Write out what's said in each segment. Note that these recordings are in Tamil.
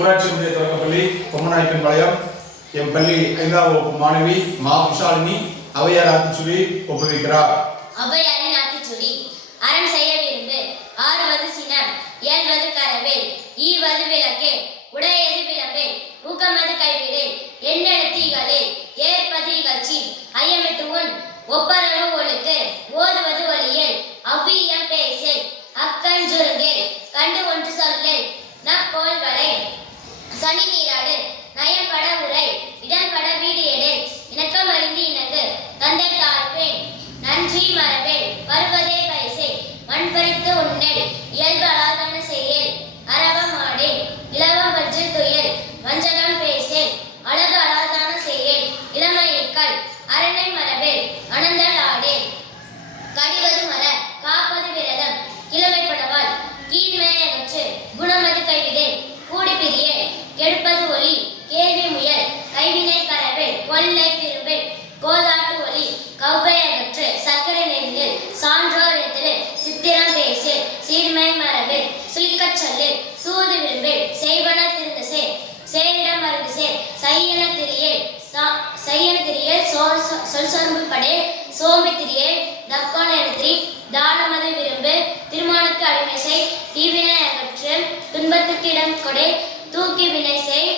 ஊராட்சி ஒன்றிய தொடக்கப்பள்ளி பொம்மநாயக்கன்பாளையம். என் பள்ளி 5ஆம் வகுப்பு மாணவி மா விஷாலினி அவையார் ஆத்திச்சுடி ஒப்புவிக்கிறார். அவையாரின் ஆத்திச்சுடி. அறம் செய்ய விரும்பு, ஆறுவது சினம், இயல்வது கரவேல், ஈவது விளக்கே, உடையது விளம்பே, ஊக்கமது கைவிடு, எண்ணெழுத்திகளே, ஏற்பது இகழ்ச்சி, ஐயமிட்டு உன், ஒப்பரவு ஒழுக்கு, ஓதுவது ஒளியல், அவ்வியம் பேசு, அக்கஞ்சுருங்கே, கண்டு ஒன்று சொல்லு, நப்போல் வளை, சனி நீராடு, நயம்பட உரை, இடம்பட வீடு எடு, இணக்கம் அறிந்து இணங்கு, தந்தை தாழ்வேன், நன்றி மரபேல், வருவதே பரிசே, மண் பறித்து உண்ணேல், இயல்பு அலாதன செய்யேல், அரவம் ஆடேல், இலவம் வஞ்சில் துயல், வஞ்சகம் பேசேல், அழகு அலாதான செய்யேல், இளமையிற்கால், அரணை மரபேல், அனந்தல் ஆடேல், கடிவது மர, காப்பது விரதம், கிழமைப்படவால், கீழ்மையகற்று, குணமது கைவிடேல், கூடி பிரியே, கெடுப்பது ஒளி, கேள்வி முயல், கைவினை கரவேல், கொள்ளை திரும்பேல், கோதாட்டு ஒளி, கவ்வை அகற்று, சர்க்கரை நெறியில், சான்றோர் எதிரு, சித்திரம் பேசு, சீர்மை மரபில், சுலிக்கச் சொல்லில், சூது விரும்பில், செய்வன திருந்த சே, சேரிடம் மருந்து சே, செய்யன திரியேல், சொல் சொரும்பு படே, சோம்பி திரியே, தக்கோன எழுத்திரி, தானமது விரும்பு, திருமணக்கு அடிமை செய், தீவினை அகற்று, துன்பத்துக்கு இடம் கொடே, தூக்கி வினை செய்,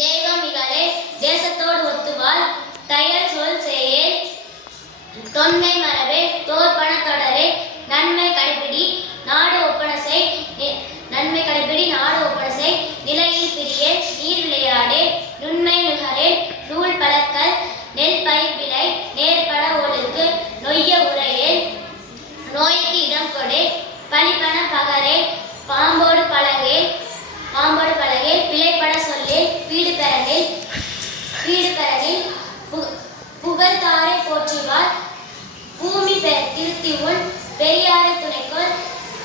தெய்வம் இகழே, தேசத்தோடு ஒத்துவாள், தையல் சொல் செய்யே, தொன்மை மரபே, தோற்பன தொடரே, நன்மை கடைபிடி, நாடு ஒப்பன செய், நன்மை கடைபிடி, நாடு ஒப்பன செய், நிலையில் பிரியே, நீர் விளையாடே, நுண்மை நுகரே, நூல் பழக்கல், நெல் பயிர் விளை, நேர்பட ஒழுக்கு, நொய்ய உரையே, நோய்க்கு இடம் கொடே, பழிப்பன பகரே, பாம்போடு பழகே, பிழைப்பட சொல்லே, வீடு பெறனில், புகழ் தாரை போற்றிவார், பூமி திருத்தி உன், பெரியாரை துணைக்கொள்,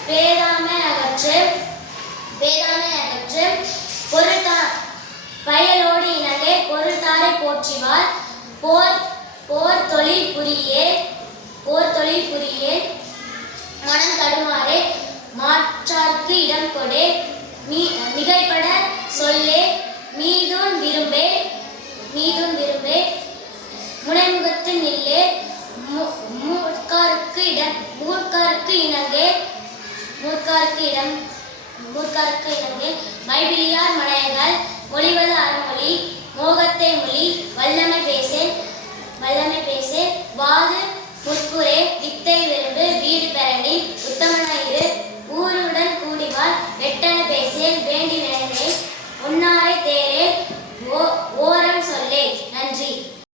பேதாமை அகற்று, பயலோடு இணங்கே, பொருள் தாரை போற்றிவார், போர் தொழில் புரியே, மனம் தடுமாறே, மாற்றார்க்கு இடம் கொடே, மிகைப்பட சொல்லே, மீதுன் விரும்பே, முனைமுகத்து நில்லே, மூர்க்காருக்கு இணங்கே, மைவிலியார் மனையகள், மொழிவது அறமொழி, மோகத்தை மொழி, வல்லமை பேசே, வாது முற்புரே, வித்தை விரும்பு, வீடு பெறனி, உத்தமனாயிரு, ஊருடன் கூடிவார், வெட்ட